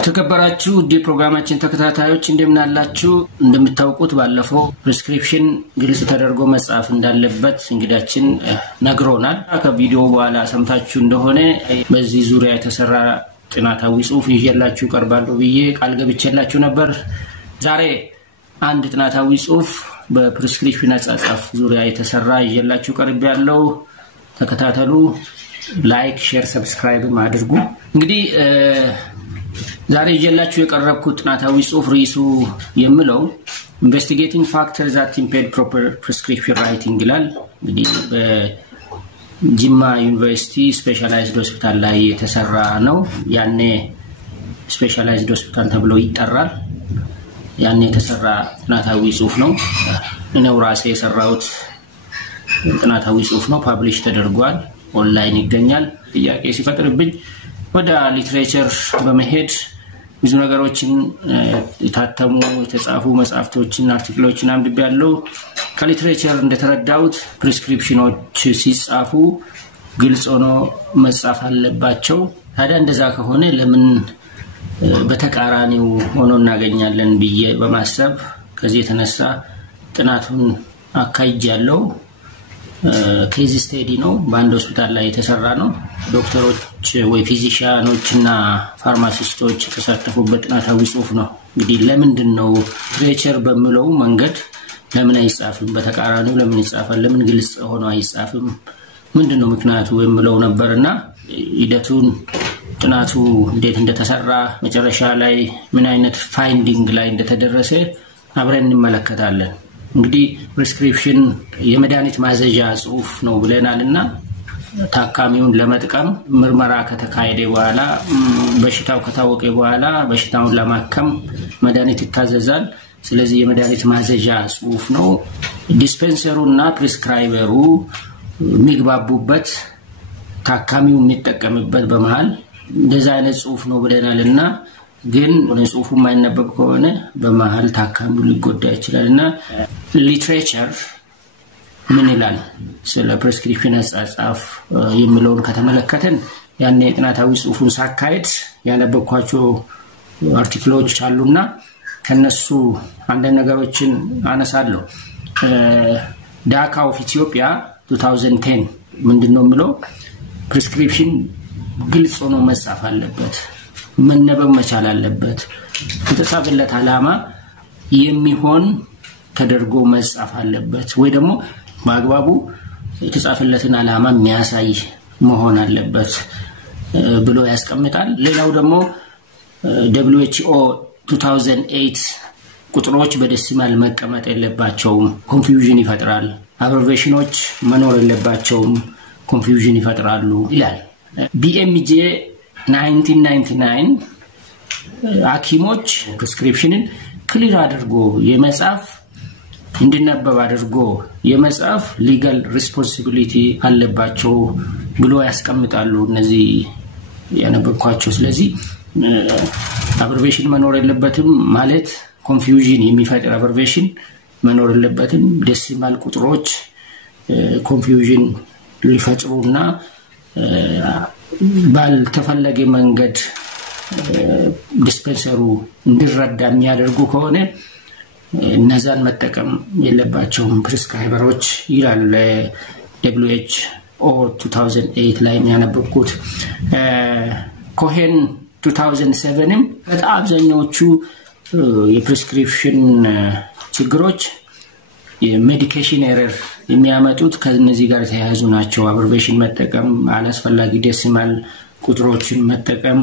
ተከበራችሁ ዲ ፕሮግራማችን ተከታታዮች እንደምናላችሁ እንደምታውቁት ባለፈው ፕሪስክሪፕሽን ግልጽ ተደርጎ መጻፍ እንዳለበት እንግዳችን ነግሮናል ከቪዲዮ በኋላ ሰምታችሁ እንደሆነ በዚህ ዙሪያ የተሰራ ጥናታዊ ጽሑፍ ይዤላችሁ ቀርባለሁ ብዬ ቃል ገብቼላችሁ ነበር ዛሬ አንድ ጥናታዊ ጽሑፍ በፕሪስክሪፕሽን አጻጻፍ ዙሪያ የተሰራ ይዤላችሁ ቀርቤያለሁ ተከታተሉ ላይክ ሼር ሰብስክራይብ ማድርጉ እንግዲህ ዛሬ ይዤላችሁ የቀረብኩት ጥናታዊ ጽሑፍ ርዕሱ የሚለው investigating factors that impede proper prescription writing ይላል እንግዲህ በጅማ ዩኒቨርሲቲ ስፔሻላይዝድ ሆስፒታል ላይ የተሰራ ነው ያኔ ስፔሻላይዝድ ሆስፒታል ተብሎ ይጠራል ያኔ የተሰራ ጥናታዊ ጽሑፍ ነው እኔው ራሴ የሰራሁት ጥናታዊ ጽሑፍ ነው ፐብሊሽ ተደርጓል ኦንላይን ይገኛል ጥያቄ ሲፈጥርብኝ ወደ ሊትሬቸር በመሄድ ብዙ ነገሮችን የታተሙ የተጻፉ መጽሐፍቶችን አርቲክሎችን አንብቤያለሁ ከሊትሬቸር እንደተረዳሁት ፕሪስክሪፕሽኖች ሲጻፉ ግልጽ ሆኖ መጻፍ አለባቸው ታዲያ እንደዛ ከሆነ ለምን በተቃራኒው ሆኖ እናገኛለን ብዬ በማሰብ ከዚህ የተነሳ ጥናቱን አካሂጃለሁ ኬዝ ስታዲ ነው በአንድ ሆስፒታል ላይ የተሰራ ነው ዶክተሮች ወይ ፊዚሺያኖችና ፋርማሲስቶች ተሳተፉበት ጥናታዊ ጽሑፍ ነው እንግዲህ ለምንድነው ሊትሬቸር በሚለው መንገድ ለምን አይጻፍም በተቃራኒው ለምን ይጻፋል ለምን ግልጽ ሆኖ አይጻፍም ምንድነው ምክንያቱ የሚለው ነበርና ሂደቱን ጥናቱ እንዴት እንደተሰራ መጨረሻ ላይ ምን አይነት ፋይንዲንግ ላይ እንደተደረሰ አብረን እንመለከታለን እንግዲህ ፕሪስክሪፕሽን የመድኃኒት ማዘዣ ጽሑፍ ነው ብለናልና ታካሚውን ለመጥቀም ምርመራ ከተካሄደ በኋላ በሽታው ከታወቀ በኋላ በሽታውን ለማከም መድኃኒት ይታዘዛል ስለዚህ የመድኃኒት ማዘዣ ጽሑፍ ነው ዲስፔንሰሩና ፕሪስክራይበሩ የሚግባቡበት ታካሚው የሚጠቀምበት በመሃል እንደዛ አይነት ጽሑፍ ነው ብለናልና ግን ጽሑፉ ማይነበብ ከሆነ በመሃል ታካሚው ሊጎዳ ይችላልና ሊትሬቸር ምን ይላል ስለ ፕሪስክሪፕሽን አጻጻፍ የሚለውን ከተመለከተን ያኔ ጥናታዊ ጽሑፉን ሳካሄድ ያነበብኳቸው አርቲክሎች አሉና ከነሱ አንድ ነገሮችን አነሳለሁ ዳካ ኦፍ ኢትዮጵያ 2010 ምንድነው የሚለው ፕሪስክሪፕሽን ግልጽ ሆኖ መጻፍ አለበት መነበብ መቻል አለበት የተጻፈለት ዓላማ የሚሆን ተደርጎ መጻፍ አለበት ወይ ደግሞ ማግባቡ የተጻፈለትን ዓላማ የሚያሳይ መሆን አለበት ብሎ ያስቀምጣል ሌላው ደግሞ WHO 2008 ቁጥሮች በዴሲማል መቀመጥ የለባቸውም ኮንፊውዥን ይፈጥራል አብሪቬሽኖች መኖር የለባቸውም ኮንፊውዥን ይፈጥራሉ ይላል BMJ 1999 ሐኪሞች ፕሪስክሪፕሽንን ክሊር አድርጎ የመጻፍ እንድነበብ አድርጎ የመጻፍ ሊጋል ሪስፖንሲቢሊቲ አለባቸው ብሎ ያስቀምጣሉ እነዚህ ያነበብኳቸው ስለዚህ አብሪቬሽን መኖር የለበትም ማለት ኮንፊውዥን የሚፈጥር አብሪቬሽን መኖር የለበትም ዴሲማል ቁጥሮች ኮንፊውዥን ሊፈጥሩና ባልተፈለገ መንገድ ዲስፔንሰሩ እንዲረዳ የሚያደርጉ ከሆነ እነዛን መጠቀም የለባቸውም ፕሪስክራይበሮች ይላል WHO 2008 ላይ የሚያነበብኩት ኮሄን 2007 በጣም አብዛኞቹ የፕሪስክሪፕሽን ችግሮች የሜዲኬሽን ኤረር የሚያመጡት ከነዚህ ጋር ተያያዙ ናቸው አብሪቬሽን መጠቀም አላስፈላጊ ዴሲማል ቁጥሮችን መጠቀም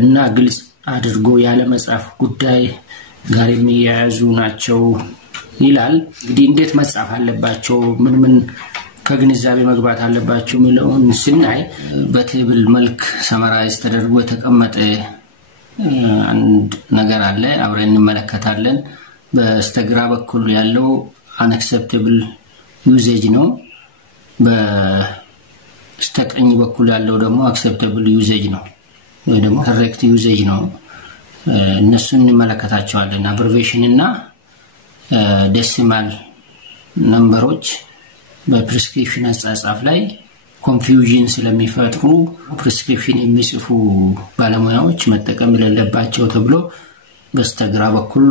እና ግልጽ አድርጎ ያለ መጻፍ ጉዳይ ጋር የሚያያዙ ናቸው ይላል እንግዲህ እንዴት መጻፍ አለባቸው ምን ከግንዛቤ መግባት አለባቸው የሚለውን ስናይ በቴብል መልክ ሰመራይዝ ተደርጎ የተቀመጠ አንድ ነገር አለ አብረን እንመለከታለን በስተግራ በኩል ያለው unacceptable usage ነው በስተቀኝ በኩል ያለው ደግሞ acceptable usage ነው ወይ ደግሞ correct usage ነው እነሱን እንመለከታቸዋለን አብሪቬሽን እና ዴሲማል ነምበሮች በፕሪስክሪፕሽን አጻጻፍ ላይ ኮንፊውዥን ስለሚፈጥሩ ፕሪስክሪፕሽን የሚጽፉ ባለሙያዎች መጠቀም የሌለባቸው ተብሎ በስተግራ በኩል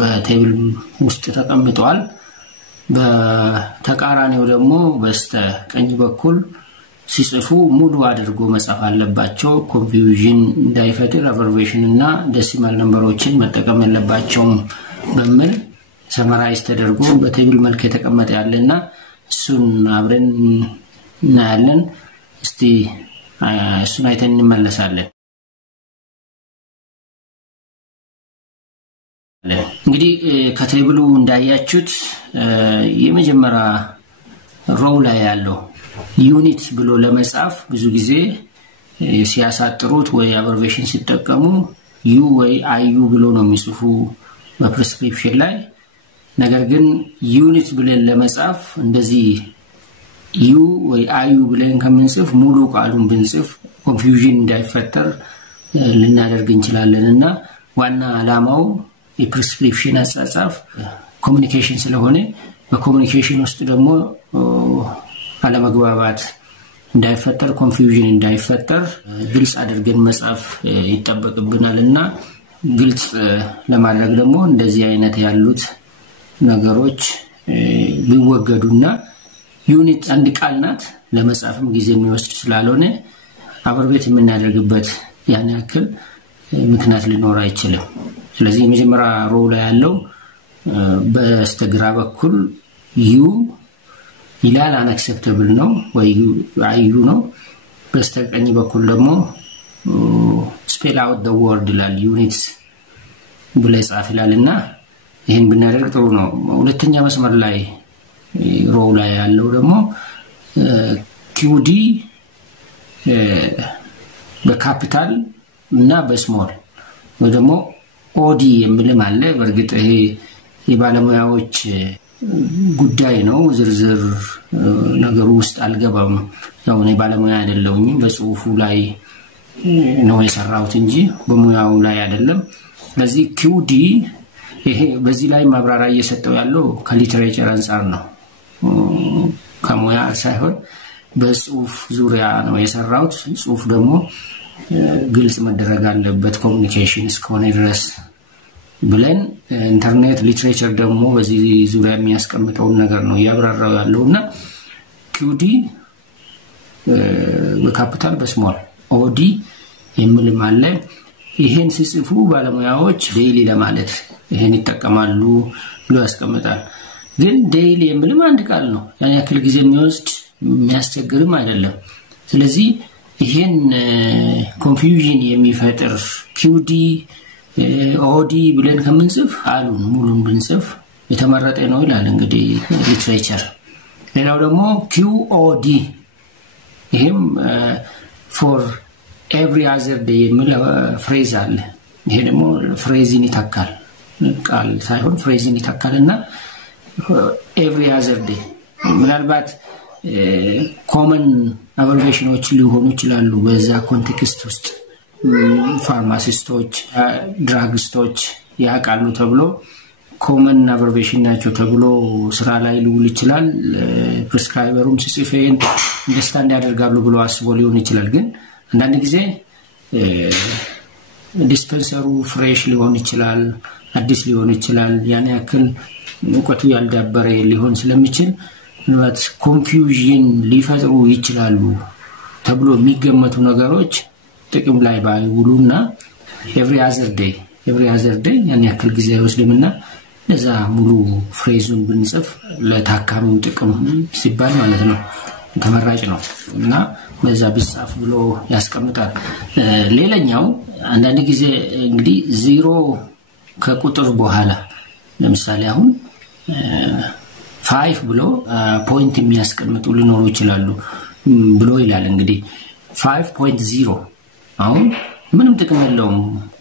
በቴብል ውስጥ ተቀምጧል። በተቃራኒው ደግሞ በስተቀኝ በኩል ሲጽፉ ሙሉ አድርጎ መጻፍ አለባቸው። ኮንፊውዥን እንዳይፈጥር አብሪቪዬሽን እና ዴሲማል ነምበሮችን መጠቀም የለባቸው በሚል ሰመራይዝ ተደርጎ በቴብል መልክ የተቀመጠ ያለና እሱን አብረን እናያለን። እስቲ እሱን አይተን እንመለሳለን። እንግዲህ ከቴብሉ እንዳያችሁት የመጀመሪያ ሮው ላይ ያለው ዩኒት ብሎ ለመጻፍ ብዙ ጊዜ ሲያሳጥሩት ወይ አብሪቪዬሽን ሲጠቀሙ ዩ ወይ አዩ ብሎ ነው የሚጽፉ በፕሪስክሪፕሽን ላይ። ነገር ግን ዩኒት ብለን ለመጻፍ እንደዚህ ዩ ወይ አዩ ብለን ከምንጽፍ ሙሉ ቃሉን ብንጽፍ ኮንፊውዥን እንዳይፈጠር ልናደርግ እንችላለንና ዋና ዓላማው የፕሪስክሪፕሽን አጻጻፍ ኮሙኒኬሽን ስለሆነ በኮሙኒኬሽን ውስጥ ደግሞ አለመግባባት እንዳይፈጠር ኮንፊውዥን እንዳይፈጠር ግልጽ አድርገን መጻፍ ይጠበቅብናልና ግልጽ ለማድረግ ደግሞ እንደዚህ አይነት ያሉት ነገሮች ቢወገዱና ዩኒት አንድ ቃል ናት ለመጻፍም ጊዜ የሚወስድ ስላልሆነ አብሪቪዬት የምናደርግበት ያን ያክል ምክንያት ሊኖር አይችልም። ስለዚህ የመጀመሪያ ሮው ላይ ያለው በስተግራ በኩል ዩ ይላል አንአክሰፕተብል ነው ወይ አዩ ነው። በስተቀኝ በኩል ደግሞ ስፔል አውት ዘ ወርድ ይላል ዩኒትስ ብለ ጻፍ ይላልና ይሄን ብናደርግ ጥሩ ነው። ሁለተኛ መስመር ላይ ሮው ላይ ያለው ደግሞ ኪውዲ በካፒታል እና በስሞል ወይ ደግሞ ኦዲ የሚልም አለ። በርግጥ ይሄ የባለሙያዎች ጉዳይ ነው። ዝርዝር ነገሩ ውስጥ አልገባም። ያው እኔ ባለሙያ አይደለሁኝ በጽሁፉ ላይ ነው የሰራሁት እንጂ በሙያው ላይ አይደለም። ስለዚህ ኪውዲ ይሄ በዚህ ላይ ማብራሪያ እየሰጠው ያለው ከሊትሬቸር አንፃር ነው ከሙያ ሳይሆን በጽሁፍ ዙሪያ ነው የሰራሁት። ጽሁፍ ደግሞ ግልጽ መደረግ አለበት ኮሙኒኬሽን እስከሆነ ድረስ ብለን ኢንተርኔት ሊትሬቸር ደግሞ በዚህ ዙሪያ የሚያስቀምጠው ነገር ነው ያብራራው ያለውና ኪውዲ በካፒታል በስሞል ኦዲ የሚልም አለ። ይሄን ሲጽፉ ባለሙያዎች ዴይሊ ለማለት ይሄን ይጠቀማሉ ብሎ ያስቀምጣል። ግን ዴይሊ የሚልም አንድ ቃል ነው ያን ያክል ጊዜ የሚወስድ የሚያስቸግርም አይደለም። ስለዚህ ይሄን ኮንፊውዥን የሚፈጥር ኪውዲ ኦዲ ብለን ከምንጽፍ አሉን ሙሉን ብንጽፍ የተመረጠ ነው ይላል እንግዲህ ሊትሬቸር። ሌላው ደግሞ ኪውኦዲ ይሄም for every other day የሚል ፍሬዝ አለ። ይሄ ደግሞ ፍሬዝን ይተካል ቃል ሳይሆን ፍሬዝን ይተካልና every other day ምናልባት ኮመን አብሪቪዬሽኖች ሊሆኑ ይችላሉ በዛ ኮንቴክስት ውስጥ ፋርማሲስቶች ድራግስቶች ያቃሉ ተብሎ ኮመን አብሪቪዬሽን ናቸው ተብሎ ስራ ላይ ሊውል ይችላል። ፕሪስክራይበሩም ሲጽፈን አንደርስታንድ ያደርጋሉ ብሎ አስቦ ሊሆን ይችላል። ግን አንዳንድ ጊዜ ዲስፔንሰሩ ፍሬሽ ሊሆን ይችላል አዲስ ሊሆን ይችላል ያን ያክል እውቀቱ ያልዳበረ ሊሆን ስለሚችል ምናልባት ኮንፊውዥን ሊፈጥሩ ይችላሉ ተብሎ የሚገመቱ ነገሮች ጥቅም ላይ ባይውሉና every other day ያን ያክል ጊዜ አይወስድምና ለዛ ሙሉ ፍሬዙን ብንጽፍ ለታካሚው ጥቅም ሲባል ማለት ነው ተመራጭ ነው እና በዛ ቢጻፍ ብሎ ያስቀምጣል። ሌላኛው አንዳንድ ጊዜ እንግዲህ ዜሮ ከቁጥር በኋላ ለምሳሌ አሁን 5 ብሎ ፖይንት የሚያስቀምጡ ሊኖሩ ይችላሉ ብሎ ይላል። እንግዲህ 5.0 አሁን ምንም ጥቅም የለውም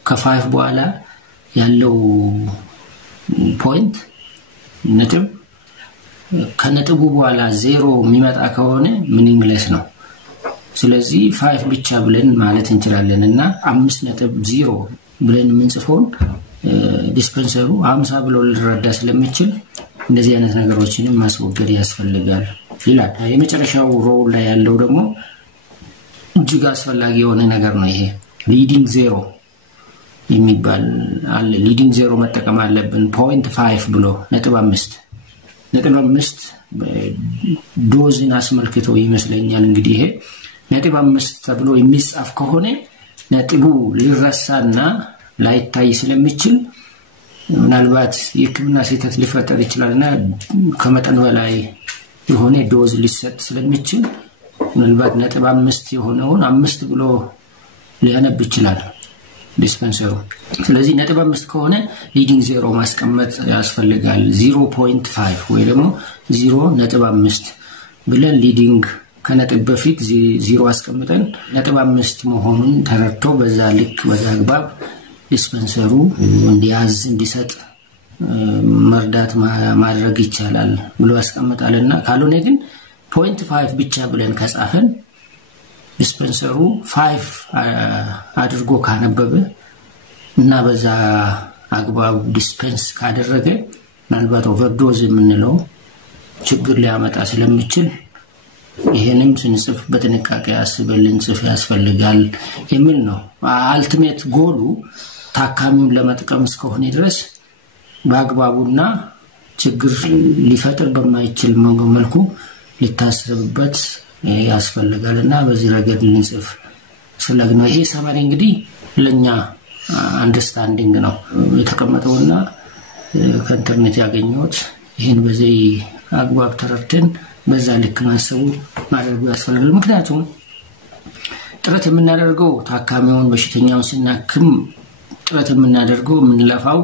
ከ5 በኋላ ያለው ፖይንት ነጥብ ከነጥቡ በኋላ 0 የሚመጣ ከሆነ ሚኒንግለስ ነው። ስለዚህ 5 ብቻ ብለን ማለት እንችላለንና 5.0 ብለን የምንጽፈው ዲስፔንሰሩ 50 ብሎ ሊረዳ ስለሚችል እንደዚህ አይነት ነገሮችንም ማስወገድ ያስፈልጋል። ይላል። የመጨረሻው ሮው ላይ ያለው ደግሞ እጅግ አስፈላጊ የሆነ ነገር ነው። ይሄ ሊዲንግ ዜሮ የሚባል አለ። ሊዲንግ ዜሮ መጠቀም አለብን 0.5 ብሎ 5 ዶዝን አስመልክቶ ይመስለኛል። እንግዲህ ይሄ 5 ተብሎ የሚጻፍ ከሆነ ነጥቡ ሊረሳና ላይታይ ስለሚችል ምናልባት የሕክምና ስህተት ሊፈጠር ይችላልና ከመጠን በላይ የሆነ ዶዝ ሊሰጥ ስለሚችል ምናልባት 5 የሆነውን 5 ብሎ ሊያነብ ይችላል ዲስፔንሰሩ። ስለዚህ 5 ከሆነ ሊዲንግ ዜሮ ማስቀመጥ ያስፈልጋል። 0.5 ወይ ደግሞ 0.5 ብለን ሊዲንግ ከነጥብ በፊት 0 አስቀምጠን 5 መሆኑን ተረድቶ በዛ ልክ በዛ አግባብ ዲስፔንሰሩ እንዲያዝ እንዲሰጥ መርዳት ማድረግ ይቻላል ብሎ ያስቀምጣልና ካልሆነ ግን 0.5 ብቻ ብለን ከጻፈን ዲስፔንሰሩ 5 አድርጎ ካነበበ እና በዛ አግባብ ዲስፔንስ ካደረገ ምናልባት ኦቨርዶዝ የምንለው ችግር ሊያመጣ ስለሚችል ይሄንም ስንጽፍ በጥንቃቄ አስበን ልንጽፍ ያስፈልጋል የሚል ነው። አልቲሜት ጎሉ ታካሚውን ለመጥቀም እስከሆነ ድረስ በአግባቡና ችግር ሊፈጥር በማይችል መልኩ ሊታሰብበት ያስፈልጋልና በዚህ ረገድ ልንጽፍ ስለግነው ይሄ ሰማሪ እንግዲህ ለኛ አንደርስታንዲንግ ነው የተቀመጠውና ከኢንተርኔት ያገኘሁት ይሄን በዚህ አግባብ ተረድተን በዛ ልክ ማሰቡ ማድረግ ያስፈልጋል። ምክንያቱም ጥረት የምናደርገው ታካሚውን በሽተኛውን ስናክም ጥረት የምናደርገው ምንለፋው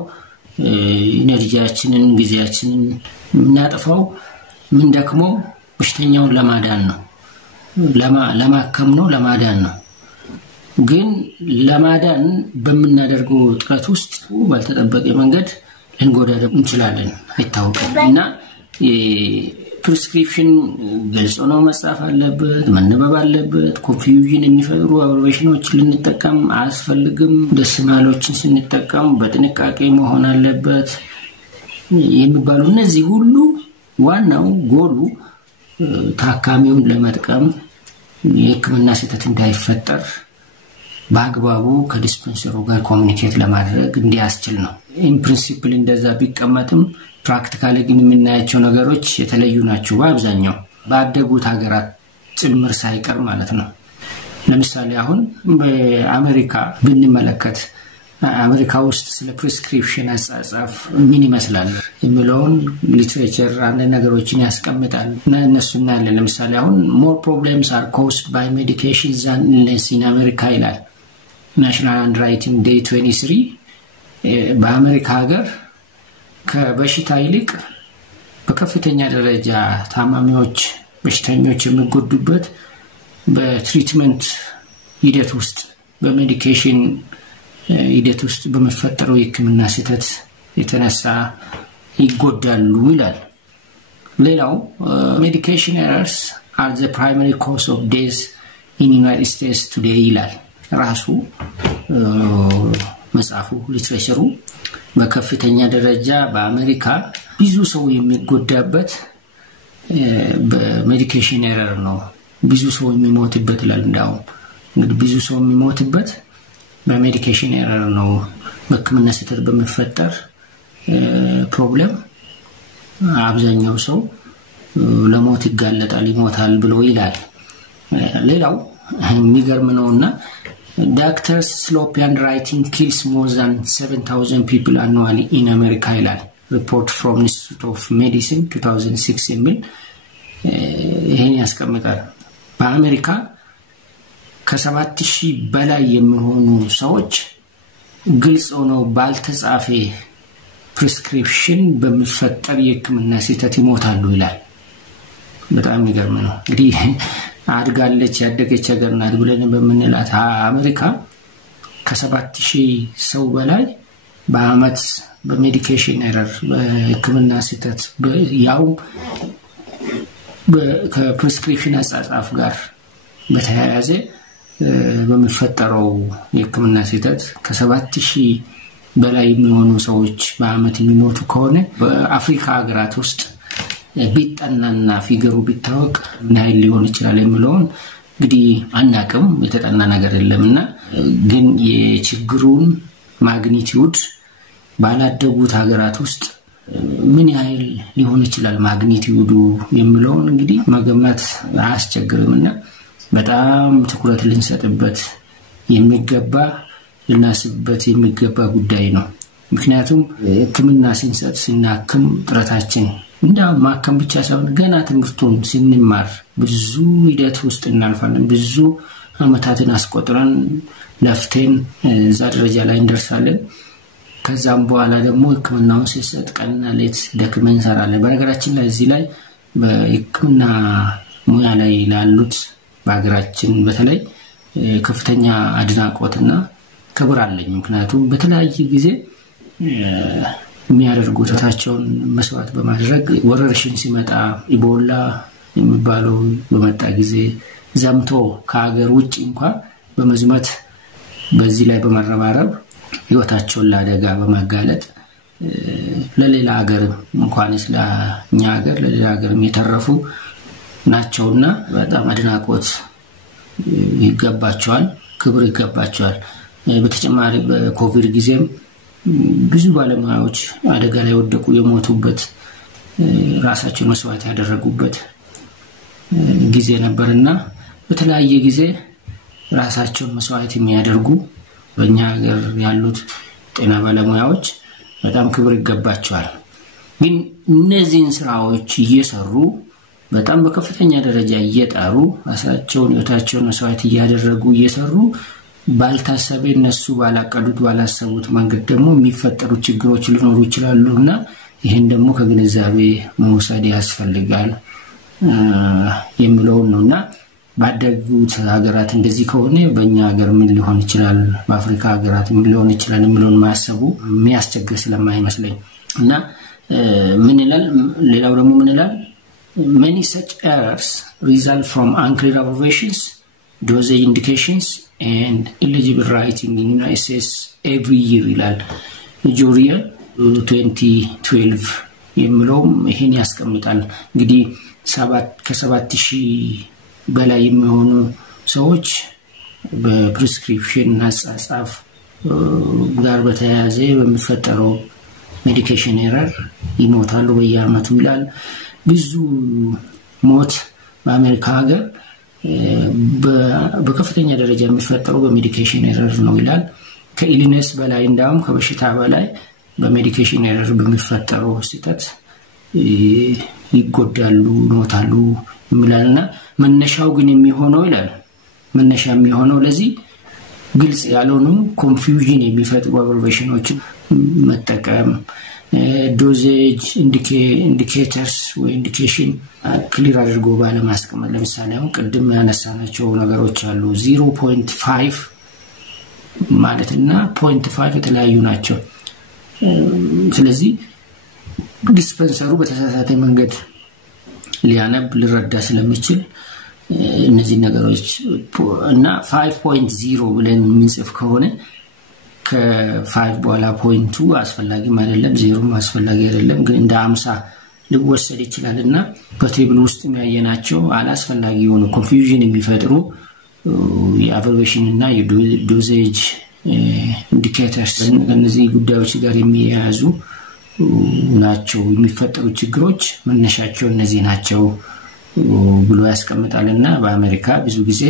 ኢነርጂያችንን ጊዜያችንን ምናጠፋው ምን ደክሞ በሽተኛውን ለማዳን ነው ለማከም ነው ለማዳን ነው። ግን ለማዳን በመናደርገው ጥረት ውስጥ ባልተጠበቀ መንገድ ልንጎዳ እንችላለን አይታወቅምና ፕሪስክሪፕሽን ግልጽ ነው መጻፍ አለበት መነበብ አለበት። ኮንፊውዥን የሚፈጥሩ አብሬሽኖች ልንጠቀም አያስፈልግም። ደስማሎችን ስንጠቀም በጥንቃቄ መሆን አለበት የሚባሉ እነዚህ ሁሉ ዋናው ጎሉ ታካሚውን ለመጥቀም የሕክምና ስህተት እንዳይፈጠር በአግባቡ ከዲስፔንሰሩ ጋር ኮሙኒኬት ለማድረግ እንዲያስችል ነው። ኢን ፕሪንሲፕል እንደዛ ቢቀመጥም ፕራክቲካሊ ግን የምናያቸው ነገሮች የተለዩ ናቸው። በአብዛኛው ባደጉት ሀገራት ጭምር ሳይቀር ማለት ነው። ለምሳሌ አሁን በአሜሪካ ብንመለከት አሜሪካ ውስጥ ስለ ፕሪስክሪፕሽን አጻጻፍ ምን ይመስላል የሚለውን ሊትሬቸር አንድ ነገሮችን ያስቀምጣል እና እነሱና ያለ ለምሳሌ አሁን more problems are caused by medications than illness in America ይላል ናሽናል ሃንድራይቲንግ ዴይ 23 በአሜሪካ ሀገር ከበሽታ ይልቅ በከፍተኛ ደረጃ ታማሚዎች በሽተኞች የሚጎዱበት በትሪትመንት ሂደት ውስጥ በሜዲኬሽን ሂደት ውስጥ በመፈጠረው የሕክምና ስህተት የተነሳ ይጎዳሉ ይላል። ሌላው medication errors are the primary cause of death in United States today ይላል። ራሱ መጽሐፉ ሊትሬቸሩ በከፍተኛ ደረጃ በአሜሪካ ብዙ ሰው የሚጎዳበት በሜዲኬሽን ኤረር ነው። ብዙ ሰው የሚሞትበት ይላል። እንዳው እንግዲህ ብዙ ሰው የሚሞትበት በሜዲኬሽን ኤረር ነው። በሕክምና ስህተት በመፈጠር ፕሮብለም አብዛኛው ሰው ለሞት ይጋለጣል ይሞታል ብሎ ይላል። ሌላው የሚገርም ነውና doctors sloppy handwriting kills more than 7,000 people annually in America ይላል report from Institute of Medicine 2006 የሚል ይሄን ያስቀምጣል። በአሜሪካ ከ7000 በላይ የሚሆኑ ሰዎች ግልጽ ሆነው ባልተጻፈ ፕሪስክሪፕሽን በመፈጠር የሕክምና ስህተት ይሞታሉ ይላል። በጣም የሚገርም ነው። እንግዲህ አድጋለች ያደገች ሀገር ናት ብለን በመንላት አሜሪካ ከ7000 ሰው በላይ በአመት በሜዲኬሽን ኤረር በሕክምና ስህተት ያው ከፕሪስክሪፕሽን አጻጻፍ ጋር በተያያዘ በመፈጠረው የሕክምና ስህተት ከ7000 በላይ የሚሆኑ ሰዎች በአመት የሚሞቱ ከሆነ በአፍሪካ ሀገራት ውስጥ ቢጠናና ፊገሩ ቢታወቅ ምን ያህል ሊሆን ይችላል የሚለውን እንግዲህ አናቅም የተጠና ነገር የለምና ግን የችግሩን ማግኒቲዩድ ባላደጉት ሀገራት ውስጥ ምን ያህል ሊሆን ይችላል ማግኒቲዩዱ የሚለውን እንግዲህ መገመት አያስቸግርምና በጣም ትኩረት ልንሰጥበት የሚገባ ልናስብበት የሚገባ ጉዳይ ነው ምክንያቱም ሕክምና ስንሰጥ ስናክም ጥረታችን እንደ ማከም ብቻ ሳይሆን ገና ትምህርቱን ስንማር ብዙ ሂደት ውስጥ እናልፋለን ብዙ አመታትን አስቆጥረን ለፍተን እዛ ደረጃ ላይ እንደርሳለን ከዛም በኋላ ደግሞ ሕክምናውን ሲሰጥ ቀንና ሌት ደክመን እንሰራለን በነገራችን ላይ እዚህ ላይ በሕክምና ሙያ ላይ ላሉት በአገራችን በተለይ ከፍተኛ አድናቆትና ክብር አለኝ ምክንያቱም በተለያየ ጊዜ የሚያደርጉት ታቸውን መስዋዕት በማድረግ ወረርሽኝ ሲመጣ ኢቦላ የሚባለው በመጣ ጊዜ ዘምቶ ከሀገር ውጭ እንኳን በመዝመት በዚህ ላይ በመረባረብ ህይወታቸውን ለአደጋ በማጋለጥ ለሌላ ሀገር እንኳን ስለኛ ሀገር ለሌላ ሀገርም የተረፉ ናቸውና በጣም አድናቆት ይገባቸዋል ክብር ይገባቸዋል በተጨማሪ በኮቪድ ጊዜም ብዙ ባለሙያዎች አደጋ ላይ ወደቁ የሞቱበት ራሳቸውን መስዋዕት ያደረጉበት ጊዜ ነበርና በተለያየ ጊዜ ራሳቸውን መስዋዕት የሚያደርጉ በእኛ ሀገር ያሉት ጤና ባለሙያዎች በጣም ክብር ይገባቸዋል ግን እነዚህን ስራዎች እየሰሩ በጣም በከፍተኛ ደረጃ እየጣሩ ራሳቸውን ህይወታቸውን መስዋዕት ያደረጉ እየሰሩ ባልታሰበ እነሱ ባላቀዱት ባላሰቡት መንገድ ደግሞ የሚፈጠሩ ችግሮች ሊኖሩ ይችላሉና ይሄን ደግሞ ከግንዛቤ መውሰድ ያስፈልጋል የሚለው ነውና ባደጉት ሀገራት እንደዚህ ከሆነ በእኛ ሀገር ምን ሊሆን ይችላል በአፍሪካ ሀገራት ምን ሊሆን ይችላል የሚለውን ማሰቡ የሚያስቸግር ስለማይመስለኝ እና ምን ይላል ሌላው ደግሞ ምን ይላል many such errors result from unclear observations dosage indications and illegible writing in United States every year ይላል ጆሪያ 2012 የሚለውም ይሄን ያስቀምጣል እንግዲህ ከ7000 በላይ የሚሆኑ ሰዎች በፕሪስክሪፕሽን አጻጻፍ ጋር በተያያዘ በሚፈጠረው ሜዲኬሽን ኤረር ይሞታሉ በየአመቱ ይላል ብዙ ሞት በአሜሪካ ሀገር በከፍተኛ ደረጃ የሚፈጠረው በሜዲኬሽን ኤረር ነው ይላል ከኢሊነስ በላይ እንዳውም ከበሽታ በላይ በሜዲኬሽን ኤረር በሚፈጠረው ስህተት ይጎዳሉ ይሞታሉ ይላልና መነሻው ግን የሚሆነው ይላል መነሻ የሚሆነው ለዚህ ግልጽ ያለውንም ኮንፊውዥን የሚፈጥሩ ኦብዘርቬሽኖች መጠቀም ዶዜጅ ኢንዲኬተርስ ወይ ኢንዲኬሽን ክሊር አድርጎ ባለማስቀመጥ ለምሳሌ አሁን ቅድም ያነሳናቸው ነገሮች አሉ 0.5 ማለትና 0.5 የተለያዩ ናቸው ስለዚህ ዲስፐንሰሩ በተሳሳተ መንገድ ሊያነብ ሊረዳ ስለሚችል እነዚህ ነገሮች እና 5.0 ብለን ምንጽፍ ከሆነ ከ5 በኋላ ፖይንቱ አስፈላጊ አይደለም 0 አስፈላጊ አይደለም ግን እንደ 50 ሊወሰድ ይችላልና በቴብል ውስጥ የሚያየናቸው አላስፈላጊ የሆኑ ኮንፊውዥን የሚፈጥሩ የአቨርዌሽን እና የዶዜጅ ኢንዲኬተርስ እነዚህ ጉዳዮች ጋር የሚያያዙ ናቸው የሚፈጠሩ ችግሮች መነሻቸው እነዚህ ናቸው ብሎ ያስቀምጣልና በአሜሪካ ብዙ ጊዜ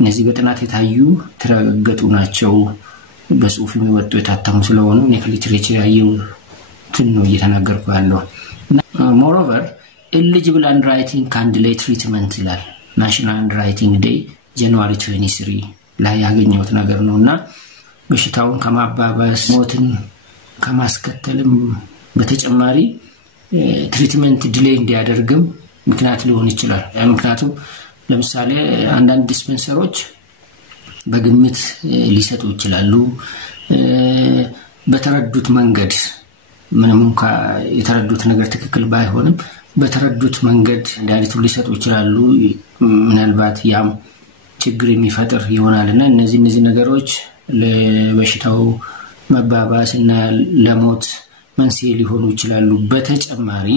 እነዚህ በጥናት የታዩ ተረጋገጡ ናቸው በጽሁፍ የሚወጡ የታተሙ ስለሆኑ ሊትሬቸር ያየው ነው እየተናገርኩ ያለው moreover eligible handwriting can delay treatment ይላል national handwriting day January 23 ላይ ያገኘሁት ነገር ነውና በሽታውን ከማባባስ ሞትን ከማስከተልም በተጨማሪ ትሪትመንት ዲሌይ እንዲያደርግም ምክንያት ሊሆን ይችላል ምክንያቱም ለምሳሌ አንዳንድ ዲስፔንሰሮች በግምት ሊሰጡ ይችላሉ በተረዱት መንገድ ምንም እንኳን የተረዱት ነገር ትክክል ባይሆንም በተረዱት መንገድ ዳይሬክት ሊሰጡ ይችላሉ ምናልባት ያም ችግር የሚፈጥር ይሆናልና እነዚህ ነገሮች ለበሽታው መባባስና ለሞት መንስኤ ሊሆኑ ይችላሉ በተጨማሪ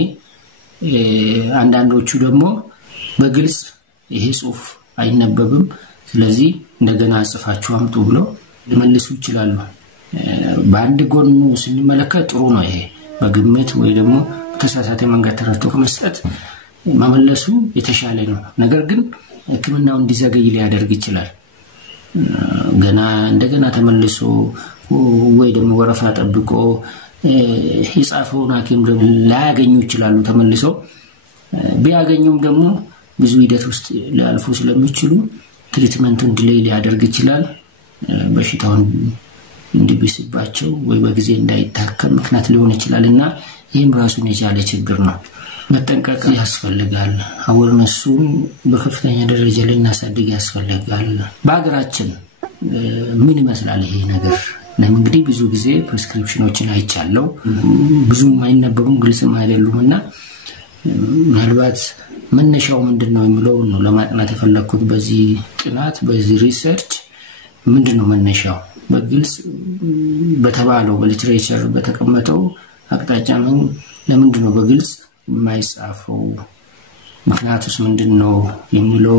አንዳንዶቹ ደግሞ በግልጽ ይሄ ጽሁፍ አይነበብም ስለዚህ እንደገና ጽፋችሁ አምጡ ብሎ ሊመልሱ ይችላሉ በአንድ ጎን ስንመለከት ጥሩ ነው ይሄ በግምት ወይ ደግሞ ተሳሳተ መንገድ ተረድቶ ከመስጠት ማመለሱ የተሻለ ነው ነገር ግን ህክምናው እንዲዘገይ ሊያደርግ ይችላል ገና እንደገና ተመልሶ ወይ ደግሞ ወረፋ ጠብቆ ይጻፈውን ሐኪም ደግሞ ላያገኙ ይችላሉ ተመልሶ ቢያገኙም ደግሞ ብዙ ሂደት ውስጥ ሊያልፉ ስለሚችሉ ትሪትመንቱን ዲሌይ ሊያደርግ ይችላል በሽታውን እንዲብስባቸው ወይ በጊዜ እንዳይታከም ምክንያት ሊሆን ይችላልና ይህም ራሱን የቻለ ችግር ነው መጠንቀቅ ያስፈልጋል አወርነሱን በከፍተኛ ደረጃ ልናሳድግ ያስፈልጋል በአገራችን ምን ይመስላል ይሄ ነገር ለምንግዲህ ብዙ ጊዜ ፕሪስክሪፕሽኖችን አይቻለው ብዙም አይነበቡም ግልጽም አይደሉምና ምናልባት መነሻው ምንድነው የሚለው ነው ለማጥናት የፈለኩት በዚህ ጥናት በዚህ ሪሰርች ምንድነው መነሻው በግልጽ በተባለው በሊትሬቸር በተቀመጠው አቅጣጫ ለምንድነው በግልጽ የማይጻፈው ምክንያቱስ ምንድነው የሚለው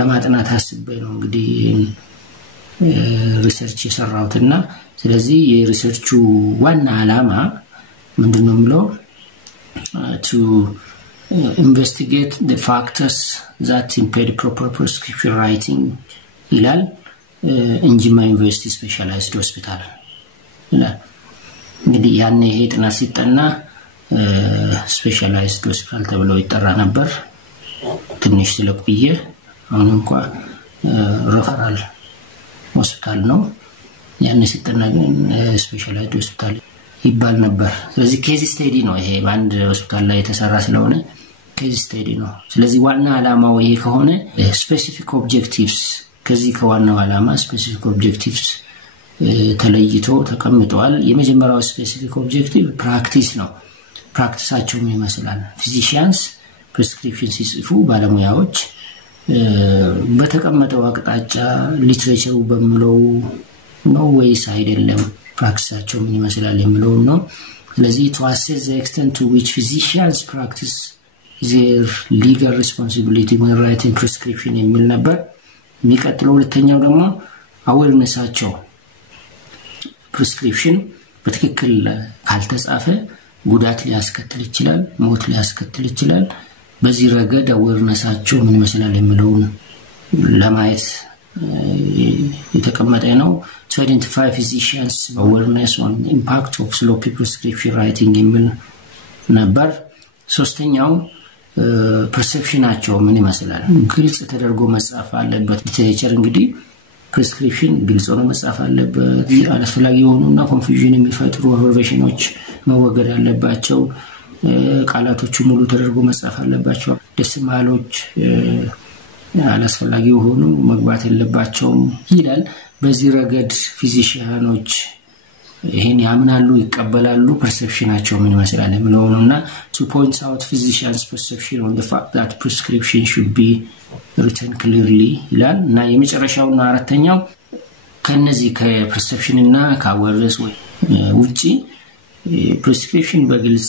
ለማጥናት አስቤ ነው እንግዲህ ሪሰርች የሰራውትና ስለዚህ የሪሰርቹ ዋና ዓላማ ምንድነው የሚለው to investigate the factors that impede proper prescription writing ይላል እንጂማ ዩኒቨርሲቲ ስፔሻላይዝድ ሆስፒታል ይላል እንግዲህ ያኔ ይሄ ጥናት ሲጠና ስፔሻላይዝድ ሆስፒታል ተብሎ ይጠራ ነበር ትንሽ ስለቆየ አሁን እንኳን ሬፈራል ሆስፒታል ነው ያኔ ሲጠና ግን ስፔሻላይዝድ ሆስፒታል ይባል ነበር ስለዚህ ኬዝ ስታዲ ነው ይሄ ባንድ ሆስፒታል ላይ የተሰራ ስለሆነ ኬዝ ስታዲ ነው ስለዚህ ዋና ዓላማው ይሄ ከሆነ ስፔሲፊክ ኦብጀክቲቭስ ከዚህ ከዋናው ዓላማ ስፔሲፊክ ኦብጀክቲቭስ ተለይቶ ተቀምጧል የመጀመሪያው ስፔሲፊክ ኦብጀክቲቭ ፕራክቲስ ነው ፕራክቲሳቸው ምን ይመስላል ፊዚሺያንስ ፕሪስክሪፕሽን ሲጽፉ ባለሙያዎች በተቀመጠው አቅጣጫ ሊትሬቸሩ በሚለው ነው ወይስ አይደለም ፕራክቲሳቸው ምን ይመስላል የሚለው ነው ስለዚህ to assess the extent to which physicians practice their legal responsibility when writing prescription የሚል ነበር የሚቀጥለው ሁለተኛው ደግሞ አዌርነሳቸው ፕሪስክሪፕሽን በትክክል ካልተጻፈ ጉዳት ሊያስከትል ይችላል ሞት ሊያስከትል ይችላል በዚህ ረገድ አዌርነሳቸው ምን ይመስላል የሚለው ለማየት የተቀመጠ ነው to identify physicians awareness on impact of sloppy prescription writing የሚል ነበር ሶስተኛው ፐርሰፕሽናቸው ምን ይመስላል ግልጽ ተደርጎ መጻፍ አለበት ሊትሬቸር እንግዲህ ፕሪስክሪፕሽን ግልጽ ሆኖ መጻፍ አለበት አላስፈላጊ የሆኑና ኮንፊውዥን የሚፈጥሩ አብሬቪዬሽኖች መወገድ አለባቸው ቃላቶቹ ሙሉ ተደርጎ መጻፍ አለባቸው ዴሲማሎች አላስፈላጊ የሆኑ መግባት የለባቸው ይላል በዚህ ረገድ ፊዚሺያኖች ይሄን ያምናሉ ይቀበላሉ ፐርሰፕሽናቸው ምን ይመስላል የሚለውና to point out physicians perception on the fact that prescription should be written clearly ይላል እና የመጨረሻውና አራተኛው ከነዚህ ከፐርሰፕሽን እና ከአዌርነስ ውጪ prescription በግልጽ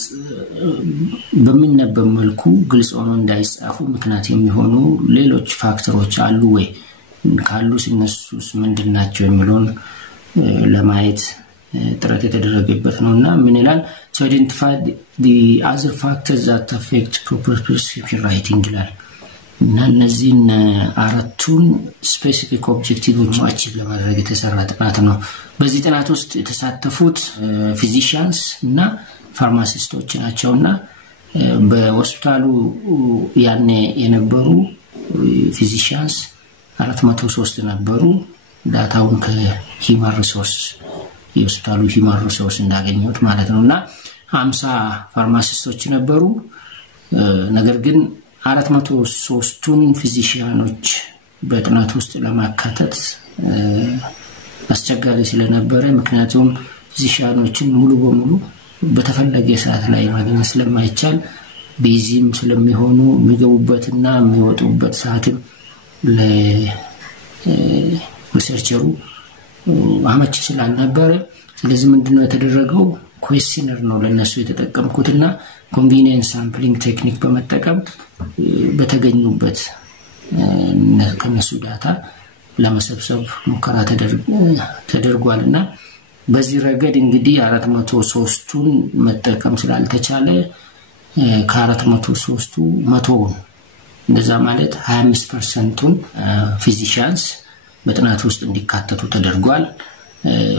በሚነበብ መልኩ ግልጽ ሆኖ እንዳይጻፉ ምክንያት የሚሆኑ ሌሎች ፋክተሮች አሉ ወይ ካሉ እነሱስ ምንድናቸው የሚለውን ለማየት ጥረት የተደረገበት ነውና ምን ይላል to identify the other factors that affect proper prescription writing ይላል እና እነዚህን አራቱን ስፔሲፊክ ኦብጀክቲቮች አቺቭ ለማድረግ የተሰራ ጥናት ነው በዚህ ጥናት ውስጥ የተሳተፉት ፊዚሺያንስ እና ፋርማሲስቶች ናቸውና በሆስፒታሉ ያኔ የነበሩ ፊዚሺያንስ 403 ነበሩ ዳታውን ከሂማን ሪሶርስ የሆስፒታሉ ሂማን ሪሶርስ እንዳገኙት ማለት ነውና 50 ፋርማሲስቶች ነበሩ ነገር ግን 403ቱን ፊዚሺያኖች በጥናት ውስጥ ለማካተት አስቸጋሪ ስለነበረ ምክንያቱም ፊዚሺያኖችን ሙሉ በሙሉ በተፈለገ ሰዓት ላይ ማግኘት ስለማይቻል ቢዚም ስለሚሆኑ የሚገቡበትና የሚወጡበት ሰዓትም ለሪሰርቸሩ አመቺ ስላልነበረ ስለዚህ ምንድነው የተደረገው ኩዌስቸነር ነው ለነሱ የተጠቀምኩትና ኮንቬኒየንስ ሳምፕሊንግ ቴክኒክ በመጠቀም በተገኙበት ከነሱ ዳታ ለመሰብሰብ ሙከራ ተደርጓልና በዚህ ረገድ እንግዲህ 403ቱን መጠቀም ስላልተቻለ ከ403ቱ 100ውን እንደዛ ማለት 25%ቱን ፊዚሺያንስ በጥናት ውስጥ እንዲካተቱ ተደርጓል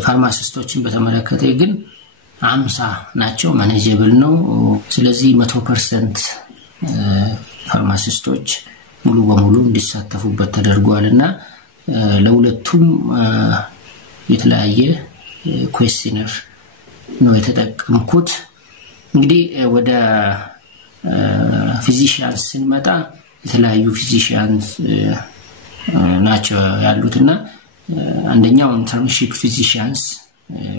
ፋርማሲስቶችን በተመለከተ ግን 50 ናቸው ማኔጀብል ነው ስለዚህ 100% ፋርማሲስቶች ሙሉ በሙሉ እንዲሳተፉበት ተደርጓልና ለሁለቱም የተለያየ ኩዌስቸነር ነው የተጠቀምኩት እንግዲህ ወደ ፊዚሺያንስ ስንመጣ የተለያዩ ፊዚሺያንስ ናቸው ያሉትና አንደኛው ኢንተርንሺፕ ፊዚሺያንስ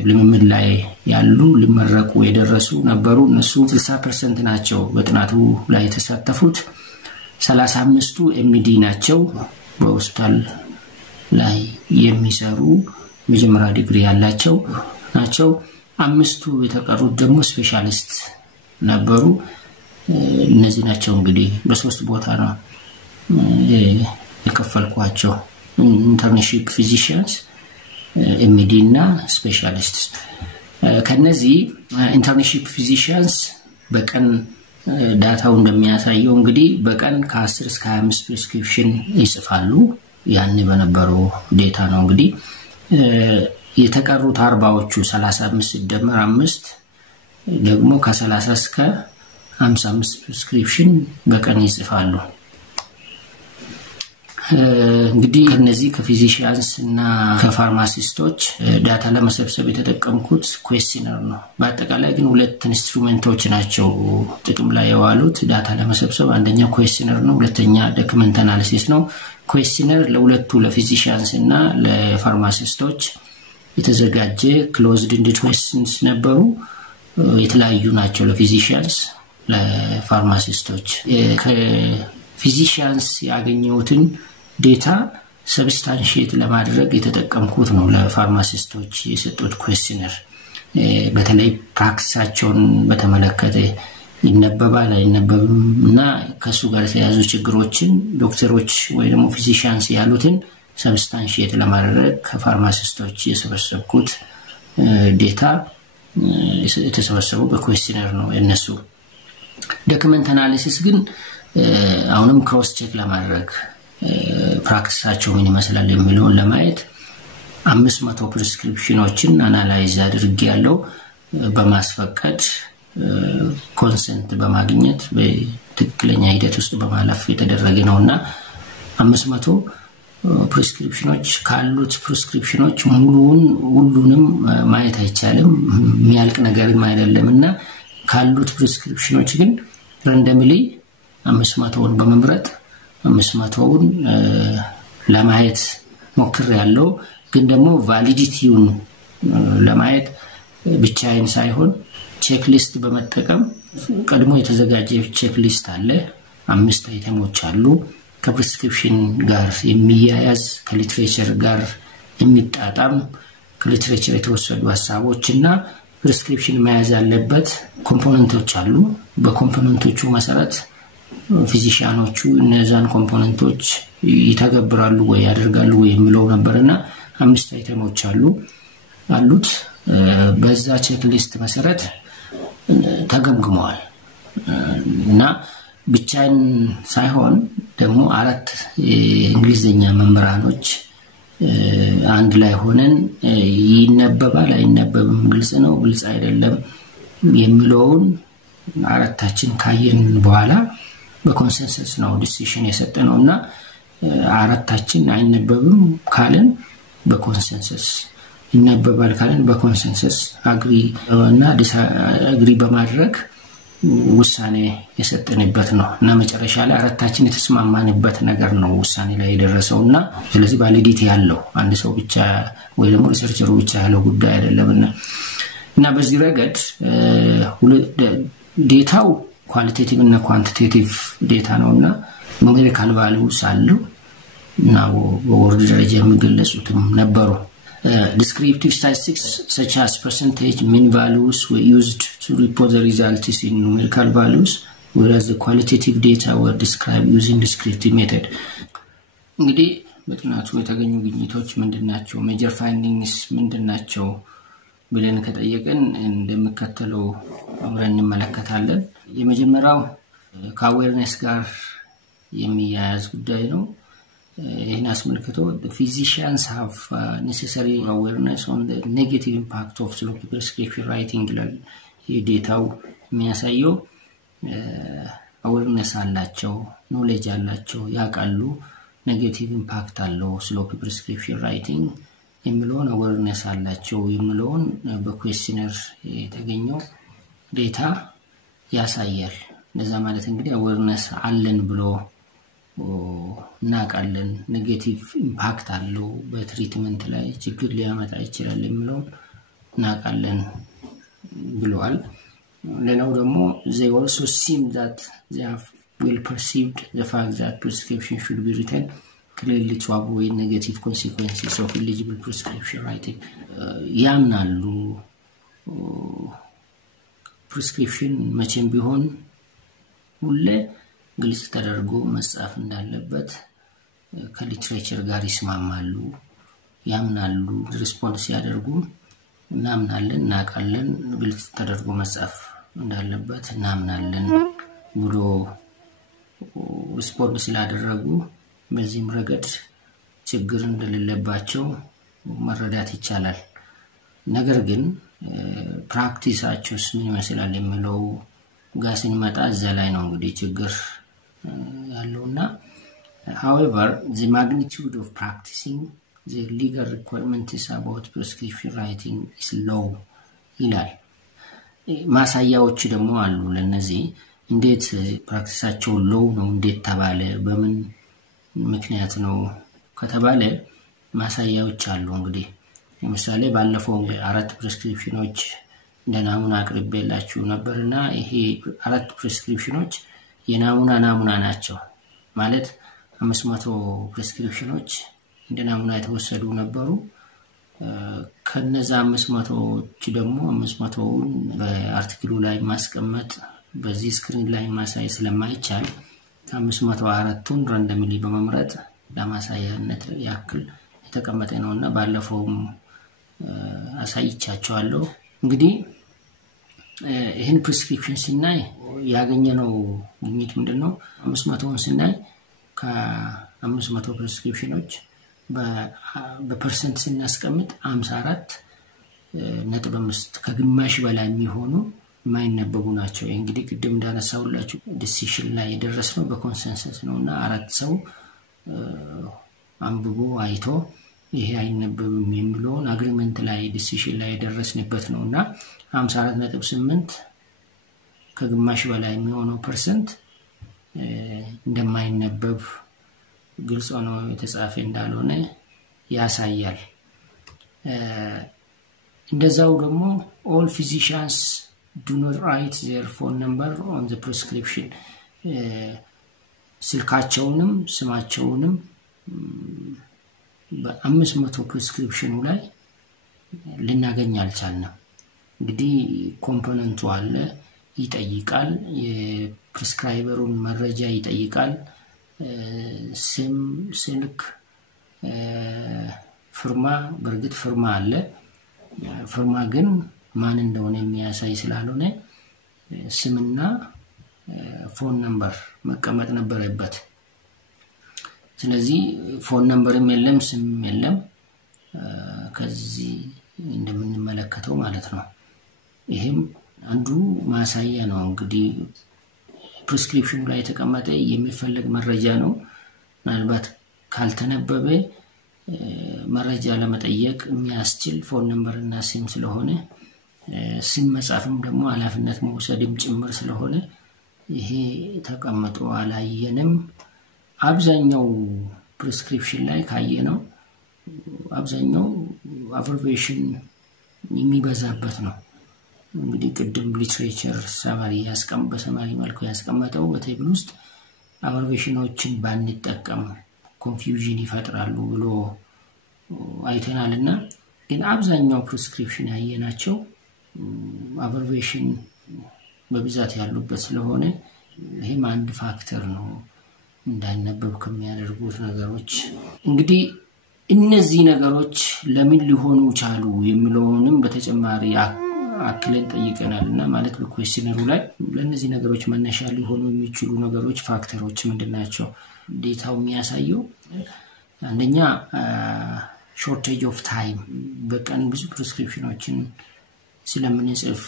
ልምምድ ላይ ያሉ ሊመረቁ የደረሱ ነበሩ እነሱ 60% ናቸው በጥናቱ ላይ የተሳተፉት 35ቱ ኤምዲ ናቸው በሆስፒታል ላይ የሚሰሩ መጀመሪያ ዲግሪ ያላቸው ናቸው 5ቱ የተቀሩት ደግሞ ስፔሻሊስት ነበሩ እነዚህ ናቸው እንግዲህ በሶስት ቦታ ነው የከፈልኳቸው ኢንተርንሺፕ ፊዚሺያንስ ኤምዲ እና ስፔሻሊስት ከነዚህ ኢንተርንሺፕ ፊዚሺያንስ በቀን ዳታው እንደሚያሳየው እንግዲህ በቀን ከ10 እስከ 25 ፕሪስክሪፕሽን ይጽፋሉ ያን በነበረው ዴታ ነው እንግዲህ የተቀሩት 40ዎቹ 35 ሲደመር 5 ደግሞ ከ30 እስከ 55 ፕሪስክሪፕሽን በቀን ይጽፋሉ እንግዲህ እነዚህ ከፊዚሺያንስ እና ከፋርማሲስቶች ዳታ ለመሰብሰብ የተጠቀምኩት ኩዌስቸነር ነው በአጠቃላይ ግን ሁለት ኢንስትሩመንቶች ናቸው ጥቅም ላይ የዋሉት ዳታ ለመሰብሰብ አንደኛው ኩዌስቸነር ነው ሁለተኛ ዶክመንት አናሊሲስ ነው ኩዌስቸነር ለሁለቱ ለፊዚሺያንስ እና ለፋርማሲስቶች የተዘጋጀ ክሎዝድ ኢንድድ ኩዌስችንስ ነበሩ የተለያዩ ናቸው ለፊዚሺያንስ ለፋርማሲስቶች ከፊዚሺያንስ ያገኘሁትን ዴታ ሰብስታንሺየት ለማድረግ የተጠቀምኩት ነው ለፋርማሲስቶች የሰጡት ኩዌስቸነር በተለይ ፕራክቲሳቸውን በተመለከተ ይነበባል አይነበብምና ከሱ ጋር የተያዙ ችግሮችን ዶክተሮች ወይ ደግሞ ፊዚሺያንስ ያሉትን ሰብስታንሺየት ለማድረግ ከፋርማሲስቶች የሰበሰብኩት ዴታ የተሰበሰበው በኩዌስቸነር ነው እነሱ ዶክመንት አናሊሲስ ግን አሁንም ክሮስ ቼክ ለማድረግ ፕራክቲሳቸው ምን ይመስላል የሚለውን ለማየት 500 ፕሪስክሪፕሽኖችን አናላይዝ አድርጌያለሁ በማስፈቀድ ኮንሰንት በማግኘት በትክክለኛ ሂደት ውስጥ በማለፍ የተደረገ ነውና 500 ፕሪስክሪፕሽኖች ካሉት ፕሪስክሪፕሽኖች ሁሉንም ማየት አይቻልም የሚያልቅ ነገርም አይደለምና ካሉት ፕሪስክሪፕሽኖች ግን ራንደምሊ 500ውን በመምረጥ 500ውን ለማየት ሞክሬያለሁ ግን ደግሞ ቫሊዲቲውን ለማየት ብቻዬን ሳይሆን ቼክሊስት በመጠቀም ቀድሞ የተዘጋጀ ቼክሊስት አለ 5 አይተሞች አሉ ከፕሪስክሪፕሽን ጋር የሚያያዝ ከሊትሬቸር ጋር የሚጣጣም ከሊትሬቸር የተወሰዱ ሐሳቦችና ፕሪስክሪፕሽን መያዝ ያለበት ኮምፖነንቶች አሉ በኮምፖነንቶቹ መሰረት ፊዚሺያኖቹ እነዛን ኮምፖነንቶች ይተገብራሉ ወይ ያደርጋሉ ወይ የሚለው ነበርና 5 አይተሞች አሉት በዛ ቼክሊስት መሰረት ተገምግመዋል እና ብቻን ሳይሆን ደግሞ 4 እንግሊዘኛ መምህራኖች አንድ ላይ ሆነን ይነበባል አይነበብም ግልጽ ነው ግልጽ አይደለም የሚለውን አራታችን ካየን በኋላ በኮንሰንሰስ ነው ዲሲሽን የሰጠነውና አራታችን አይነበብም ካለን በኮንሰንሰስ ይነበባል ካለን በኮንሰንሰስ አግሪ እና ዲስአግሪ በማድረግ ውሳኔ የሰጠንበት ነው እና መጨረሻ ላይ አራታችን የተስማማንበት ነገር ነው ውሳኔ ላይ የደረሰውና ስለዚህ ቫሊዲቲ ያለው አንድ ሰው ብቻ ወይ ደግሞ ሪሰርቸሩ ብቻ ያለው ጉዳይ አይደለምና እና በዚህ ረገድ ዴታው ኳሊቴቲቭ እና ኳንቲቴቲቭ ዴታ ነውና ኑሜሪካል ቫልዩስ አለው እና በወርድ ደረጃ የሚገለጹትም ነበሩ Descriptive statistics such as percentage, mean values were used to report the results in numerical values, whereas the qualitative data were described using descriptive method. እንግዲህ በጥናቱ የተገኙ ግኝቶች ምንድናቸው ሜጀር ፋይንዲንግስ ምንድናቸው ብለን ከጠየቀን እንደሚከተለው አብረን እንመለከታለን የመጀመሪያው ከአዌርነስ ጋር የሚያያዝ ጉዳይ ነው ይህን አስመልክቶ the physicians have necessary awareness on the negative impact of sloppy prescription writing ይላል የዴታው የሚያሳየው awareness አላቸው knowledge አላቸው ያቃሉ negative impact አለው sloppy prescription writing የሚለውን awareness አላቸው የሚለውን በኩዌስቸነር የተገኘው ዴታ ያሳያል ለዛ ማለት እንግዲህ awareness አለን ብሎ ናቃለን negative impact አለው በትሪትመንት ላይ ችግር ሊያመጣ ይችላል የሚለውን ናቃለን ብለዋል ሌላው ደግሞ they also seem that they have well perceived the fact that prescription should be written clearly to avoid negative consequences of illegible prescription writing ያምናሉ prescription መቼም ቢሆን ሁሌ ግልጽ ተደርጎ መጻፍ እንዳለበት ከሊትሬቸር ጋር ይስማማሉ ያምናሉ ሪስፖንስ ያደርጉ እናምናለን ናቃለን ግልጽ ተደርጎ መጻፍ እንዳለበት እናምናለን ብሎ ሪስፖንስ ስላደረጉ በዚህም ረገድ ችግር እንደሌለባቸው መረዳት ይቻላል ነገር ግን ፕራክቲሳቸውስ ምን ይመስላል የሚለው ጋር ስንመጣ ዘላይ ነው እንግዲህ ችግር ያለውና however the magnitude of practicing the legal requirements about prescription writing is low ይላል ማሳያዎች ደግሞ አሉ ለነዚህ እንዴት ፕራክቲሳቸው ሎው ነው እንዴት ተባለ በምን ምክንያት ነው ከተባለ ማሳያዎች አሉ እንግዲህ ለምሳሌ ባለፈው 4 ፕሪስክሪፕሽኖች እንደናሙና አቅርቤላችሁ ነበርና ይሄ 4 ፕሪስክሪፕሽኖች የናሙና ናቸው ማለት 500 ፕሪስክሪፕሽኖች እንደናሙና የተወሰዱ ነበሩ ከነዛ 500ዎች ደግሞ 500ውን በአርቲክሉ ላይ ማስቀመጥ በዚህ ስክሪን ላይ ማሳይ ስለማይቻል 504ቱን ራንደምሊ በመምረጥ ለማሳያነት ያክል የተቀመጠ ነውና ባለፈውም አሳይቻቸዋለሁ እንግዲህ ይሄን ፕሪስክሪፕሽን ሲናይ ያገኘነው ግኝት ምንድነው 500ውን ሲናይ ከ500 ፕሪስክሪፕሽኖች በፐርሰንት ስናስቀምጥ 54.5 ከግማሽ በላይ የሚሆኑ ማይነበቡ ናቸው እንግዲህ ቅድም እንዳነሳውላችሁ ዲሲሽን ላይ የደረስነው በኮንሰንሰስ ነውና አራት ሰው አንብቦ አይቶ ይሄ አይነበብም የሚለውን አግሪመንት ላይ ዲሲሽን ላይ የደረስንበት ነውና 54.8 ከግማሽ በላይ የሚሆነው ፐርሰንት እንደማይነበብ ግልጽ ነው የተጻፈ እንዳልሆነ ያሳያል እንደዛው ደግሞ all physicians do not write their phone number on the prescription ስልካቸውንም ስማቸውንም በ500 ፕሪስክሪፕሽኑ ላይ ልናገኝ አልቻልንም እንግዲህ ኮምፖነንቱ አለ ይጠይቃል የፕሪስክራይበሩን መረጃ ይጠይቃል ስም ስልክ ፍርማ በርግጥ ፍርማ አለ ፍርማ ግን ማን እንደሆነ የሚያሳይ ስላልሆነ ስምና ፎን ነምበር መቀመጥ ነበረበት ስለዚህ ፎን ነምበርም የለም ስም የለም ከዚህ እንደምንመለከተው ማለት ነው ይሄም አንዱ ማሳያ ነው እንግዲህ ፕሪስክሪፕሽኑ ላይ የተቀመጠ የሚፈልግ መረጃ ነው ምናልባት ካልተነበበ መረጃ ለመጠየቅ የሚያስችል ፎን ነምበር እና ስም ስለሆነ ስም መጻፍም ደግሞ አላፍነት መውሰድም ጭምር ስለሆነ ይሄ ተቀምጦ አላየንም አብዛኛው ፕሪስክሪፕሽን ላይ ካየነው አብዛኛው አብሪቬሽን የሚበዛበት ነው እንግዲህ ቅድም ሊትሬቸር ሰማሪ በሰማሪ መልኩ ያስቀመጠው በቴብል ውስጥ አብሪቬሽኖችን ባንጠቀም ኮንፊውዥን ይፈጥራሉ ብሎ አይተናልና ግን አብዛኛው ፕሪስክሪፕሽን ያየናቸው አብሪቬሽን በብዛት ያሉበት ስለሆነ ይሄም አንድ ፋክተር ነው እንዳይነበብ ከሚያደርጉት ነገሮች። እንግዲህ እነዚህ ነገሮች ለምን ሊሆኑ ቻሉ የሚለውንም በተጨማሪ አክለን ጠይቀናልና ማለት በኩዌስቸነሩ ላይ ለነዚህ ነገሮች መነሻ ሊሆኑ የሚችሉ ነገሮች ፋክተሮች ምንድናቸው? ዴታው የሚያሳየው አንደኛ ሾርቴጅ ኦፍ ታይም በቀን ብዙ ፕሪስክሪፕሽኖችን ስለምንጽፍ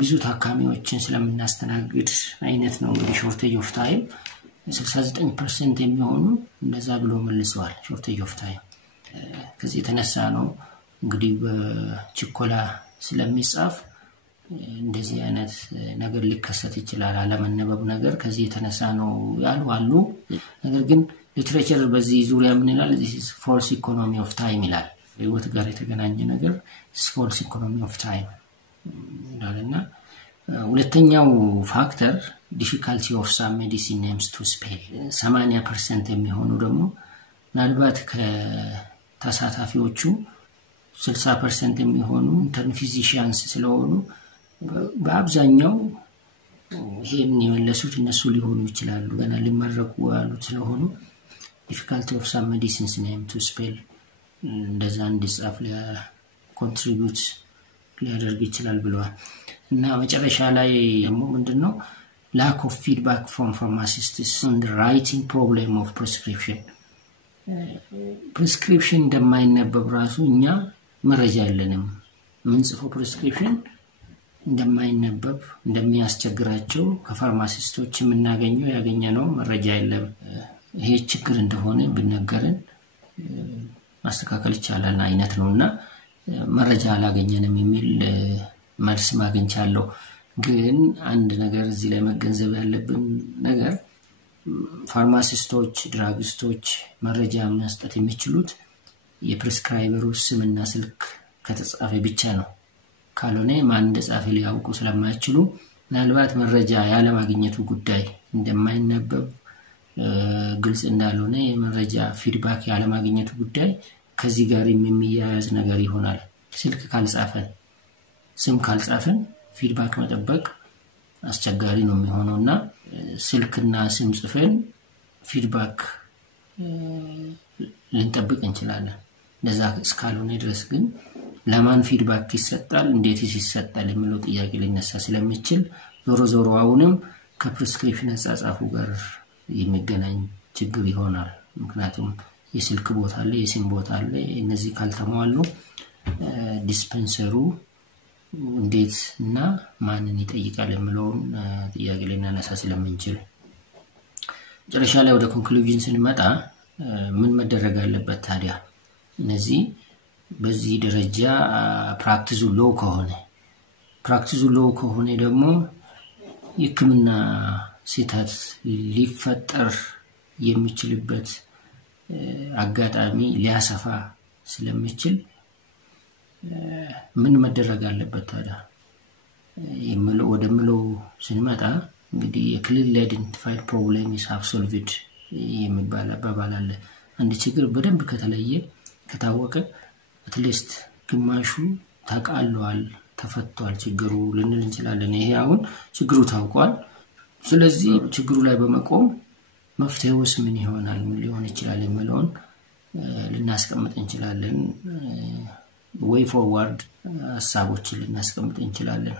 ብዙ ታካሚዎችን ስለምናስተናግድ አይነት ነው። እንግዲህ ሾርቴጅ ኦፍ ታይም 69% የሚሆኑ እንደዛ ብሎ መልሰዋል ሾርቴጅ ኦፍ ታይም። ከዚህ የተነሳ ነው እንግዲህ በችኮላ ስለሚጻፍ እንደዚህ አይነት ነገር ሊከሰት ይችላል አለመነበብ ነገር ከዚህ የተነሳ ነው ያሉ አሉ። ነገር ግን ሊትሬቸር በዚህ ዙሪያ ምን ይላል? this is false economy of time ይላል። ህይወት ጋር የተገናኘ ነገር false economy of time ይላልና ሁለተኛው ፋክተር difficulty of some medicine names to spell 80% የሚሆኑ ደግሞ ምናልባት ከተሳታፊዎቹ 60% የሚሆኑ ኢንተርን ፊዚሺያንስ ስለሆኑ በአብዛኛው ይሄን የመለሱት እነሱ ሊሆኑ ይችላሉ ገና ሊመረቁ ያሉት ስለሆኑ difficulty of some medicines name to spell እንደዛ እንዲጻፍ ኮንትሪቢዩት ሊያደርግ ይችላል ብለዋል። እና መጨረሻ ላይ ደግሞ ምንድነው lack of feedback from pharmacists on the writing problem of prescription prescription እንደማይነበብ ራሱ እኛ መረጃ የለንም ምንጽፈው prescription እንደማይነበብ እንደሚያስቸግራቸው ከፋርማሲስቶች የምናገኘው ያገኘነው መረጃ የለም። ይሄ ችግር እንደሆነ ብንነገረን ማስተካከል ይቻላል አይነት ነውና መረጃ አላገኘንም የሚል መልስ ማግኘቻለሁ። ግን አንድ ነገር እዚህ ላይ መገንዘብ ያለብን ነገር ፋርማሲስቶች ድራግስቶች መረጃ መስጠት የሚችሉት የፕሪስክራይበሩ ስምና ስልክ ከተጻፈ ብቻ ነው። ካልሆነ ማን እንደጻፈ ሊያውቁ ስለማይችሉ ምናልባት መረጃ ያለ ማግኘቱ ጉዳይ እንደማይነበብ ግልጽ እንዳልሆነ የመረጃ ፊድባክ ያለ ማግኘቱ ጉዳይ ከዚህ ጋር የሚያያዝ ነገር ይሆናል። ስልክ ካልጻፈን ስም ካልጻፈን ፊድባክ መጠበቅ አስቸጋሪ ነው የሚሆነውና ስልክና ስም ጽፈን ፊድባክ ልንጠብቅ እንችላለን። ለዛ እስካልሆነ ድረስ ግን ለማን ፊድባክ ይሰጣል እንዴት ይሰጣል የሚለው ጥያቄ ሊነሳ ስለሚችል ዞሮ አሁንም ከፕሪስክሪፕሽን አጻጻፉ ጋር የሚገናኝ ችግር ይሆናል። ምክንያቱም የስልክ ቦታ አለ የስም ቦታ አለ እነዚህ ካልተሟሉ ዲስፔንሰሩ እንዴት እና ማንን ይጠይቃል የሚለው ጥያቄ ሊነሳ ስለሚችል ጨረሻ ላይ ወደ ኮንክሉዥን ስንመጣ ምን መደረግ አለበት ታዲያ? እነዚህ በዚህ ደረጃ ፕራክቲሱ ሎው ከሆነ ደግሞ የሕክምና ስህተት ሊፈጠር የሚችልበት አጋጣሚ ሊያሰፋ ስለሚችል ምን መደረግ አለበት ታዲያ ወደምለው ስንመጣ እንግዲህ የክሊርሊ አይደንቲፋይድ ፕሮብሌም ኢዝ ሃፍ ሶልቭድ የሚባል አባባል አለ። አንድ ችግር በደንብ ከተለየ ከታወቀ አትሊስት ግማሹ ተቃሏል ተፈቷል ችግሩ ልንል እንችላለን። ይሄ አሁን ችግሩ ታውቋል። ስለዚህ ችግሩ ላይ በመቆም መፍትሄውስ ምን ይሆናል ምን ሊሆን ይችላል የሚለውን ልናስቀምጥ እንችላለን። way forward ሐሳቦችን ልናስቀምጥ እንችላለን።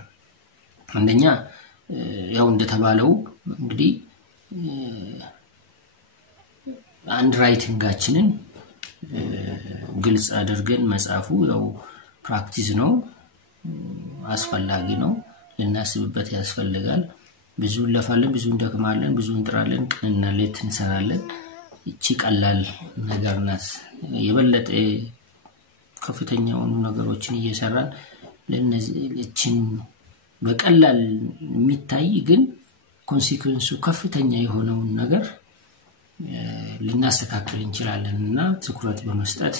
አንደኛ ያው እንደተባለው እንግዲህ አንድ ራይቲንጋችንን ግልጽ አድርገን መጻፉ ያው ፕራክቲስ ነው አስፈላጊ ነው ልናስብበት ያስፈልጋል። ብዙ ለፋለን ብዙ እንደከማለን ብዙ እንጥራለን ቀንና ሌት እንሰራለን። እቺ ቀላል ነገር ናት። የበለጠ ከፍተኛውን ነገሮችን እየሰራን ለነዚህችን በቀላል የሚታይ ግን ኮንሲኩዌንሱ ከፍተኛ የሆነው ነገር ልናስተካክል እንችላለንና ትኩረት በመስጠት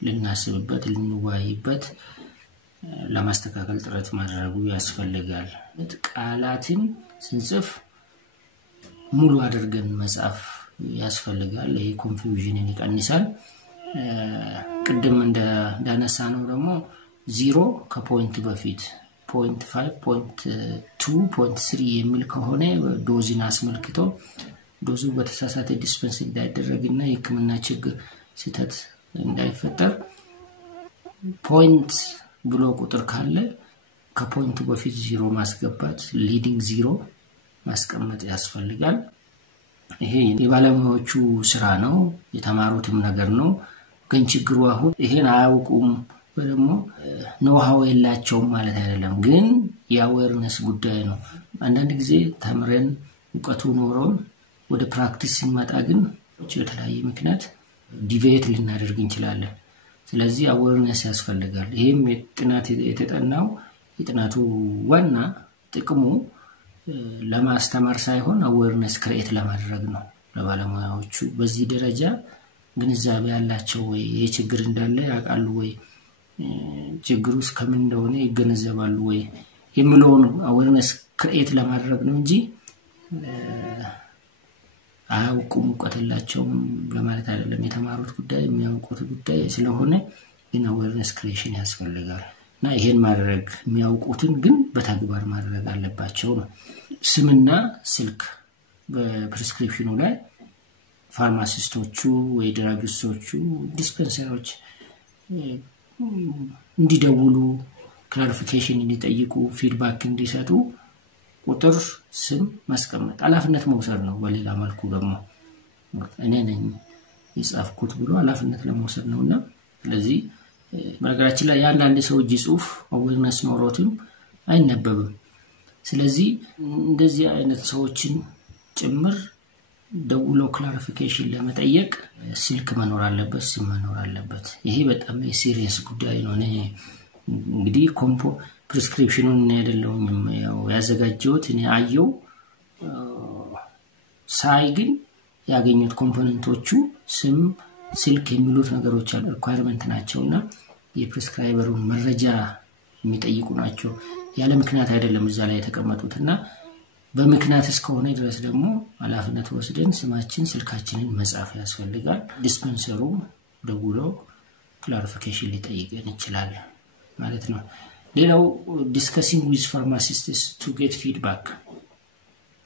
ልናስብበት ልንወያይበት ለማስተካከል ጥረት ማድረጉ ያስፈልጋል። ቃላትን ስንጽፍ ሙሉ አድርገን መጻፍ ያስፈልጋል። ይሄ ኮንፊውዥንን ይቀንሳል። ቅድም እንዳነሳ ነው ደግሞ 0 ከፖይንት በፊት 0.5 0.2 0.3 የሚል ከሆነ ዶዝን አስመልክቶ ዶዙ በተሳሳተ ዲስፔንስ እንዳይደረግና የሕክምና ችግር ስህተት እንዳይፈጠር ፖይንት ብሎ ቁጥር ካለ ከፖይንቱ በፊት 0 ማስገባት ሊዲንግ 0 ማስቀመጥ ያስፈልጋል። ይሄ የባለሙያዎቹ ስራ ነው የተማሩትም ነገር ነው። ግን ችግሩ አሁን ይሄን አያውቁም ወደሞ ኖሃው የላቸውም ማለት አይደለም ግን የአዌርነስ ጉዳይ ነው። አንዳንድ ጊዜ ተምረን እውቀቱ ኖሮን ወደ ፕራክቲስ ሲመጣ ግን የተለያየ ምክንያት ዲቬት ልናደርግ እንችላለን። ስለዚህ አዌርነስ ያስፈልጋል። ይሄም ጥናት የተጠናው የጥናቱ ዋና ጥቅሙ ለማስተማር ሳይሆን አዌርነስ ክሬት ለማድረግ ነው ለባለሙያዎቹ በዚህ ደረጃ ግንዛቤ ያላቸው ወይ የችግር እንዳለ ያውቃሉ ወይ ችግሩስ ከምን እንደሆነ ይገነዘባሉ ወይ የሚለውን አዌርነስ ክሬት ለማድረግ ነው እንጂ አያውቁም እውቀትላቸውም ለማለት አይደለም። የተማሩት ጉዳይ የሚያውቁት ጉዳይ ስለሆነ ግን አዌርነስ ክሬሽን ያስፈልጋል እና ይሄን ማድረግ የሚያውቁትን ግን በተግባር ማድረግ አለባቸው ነው። ስምና ስልክ በፕሪስክሪፕሽኑ ላይ ፋርማሲስቶቹ ወይ ድራጊስቶቹ ዲስፔንሰሮች እንዲደውሉ ክላሪፊኬሽን እንዲጠይቁ ፊድባክ እንዲሰጡ ቁጥር ስም ማስቀመጥ ኃላፊነት መውሰድ ነው። በሌላ መልኩ ደግሞ እኔ ነኝ የጻፍኩት ብሎ ኃላፊነት ለመውሰድ ነውና ስለዚህ በነገራችን ላይ አንዳንድ ሰው ጽሁፍ አዌርነስ ኖሮትም አይነበብም። ስለዚህ እንደዚህ አይነት ሰዎችን ጭምር ደውሎ ክላሪፊኬሽን ለመጠየቅ ስልክ መኖር አለበት ስም መኖር አለበት። ይሄ በጣም ሲሪየስ ጉዳይ ነው። እኔ እንግዲህ ፕሪስክሪፕሽኑን አይደለም ያው ያዘጋጀሁት እኔ አየው ሳይ ግን ያገኙት ኮምፖነንቶቹ ስም ስልክ የሚሉት ነገሮች አሉ ሪኳየርመንት ናቸውና የፕሪስክራይበሩን መረጃ የሚጠይቁ ናቸው። ያለ ምክንያት አይደለም እዛ ላይ የተቀመጡትና በምክንያት እስከሆነ ድረስ ደግሞ ኃላፊነት ወስደን ስማችን ስልካችንን መጻፍ ያስፈልጋል። ዲስፔንሰሩ ደውሎ ክላሪፊኬሽን ሊጠይቀን ይችላል ማለት ነው። ሌላው discussing with pharmacists to get feedback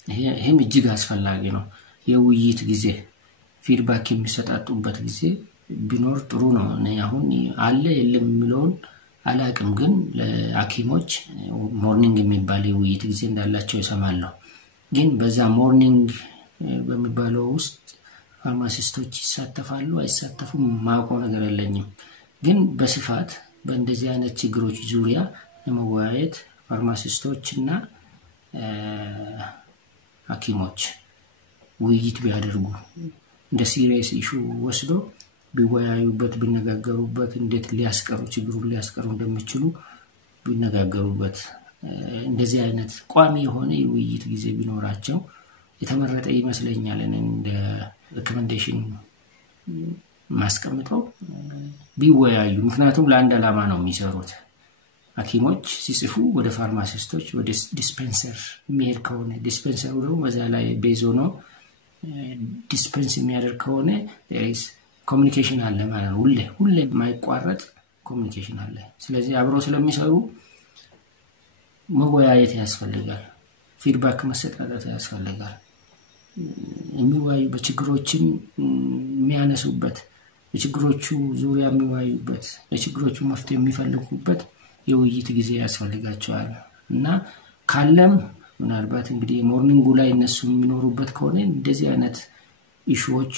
ይሄም እጅግ አስፈላጊ ነው። የውይይት ጊዜ ፊድባክ የሚሰጣጡበት ጊዜ ቢኖር ጥሩ ነው። እኔ አሁን አለ የለም የሚለውን አላቅም ግን ለሐኪሞች ሞርኒንግ የሚባል የውይይት ጊዜ እንዳላቸው ይሰማለሁ። ግን በዛ ሞርኒንግ በሚባለው ውስጥ ፋርማሲስቶች ይሳተፋሉ አይሳተፉም ማውቀው ነገር የለኝም። ግን በስፋት በእንደዚህ አይነት ችግሮች ዙሪያ ለመወያየት ፋርማሲስቶችና ሐኪሞች ውይይት ቢያደርጉ እንደ ሲሪየስ ኢሹ ወስዶ ቢወያዩበት ቢነጋገሩበት እንዴት ሊያስቀሩ ችግሩን ሊያስቀሩ እንደሚችሉ ቢነጋገሩበት እንደዚህ አይነት ቋሚ የሆነ የውይይት ጊዜ ቢኖራቸው የተመረጠ ይመስለኛል። እንደ ሪኮመንዴሽን ማስቀምጠው ቢወያዩ ምክንያቱም ለአንድ ዓላማ ነው የሚሰሩት። ሐኪሞች ሲጽፉ ወደ ፋርማሲስቶች ወደ ዲስፔንሰር የሚሄድ ከሆነ ዲስፔንሰሩ ደግሞ በዛ ላይ ቤዝ ሆኖ ዲስፔንስ የሚያደርግ ከሆነ there is communication አለ ማለት ነው። ሁሌ የማይቋረጥ ኮሚኒኬሽን አለ። ስለዚህ አብሮ ስለሚሰሩ መወያየት ያስፈልጋል ፊድባክ መሰጣጣት ያስፈልጋል። የሚወያዩ በችግሮችን የሚያነሱበት በችግሮቹ ዙሪያ የሚወያዩበት ለችግሮቹ መፍትሄ የሚፈልጉበት የውይይት ጊዜ ያስፈልጋቸዋል እና ካለም ምናልባት እንግዲህ ሞርኒንጉ ላይ እነሱ የሚኖሩበት ከሆነ እንደዚህ አይነት ኢሹዎች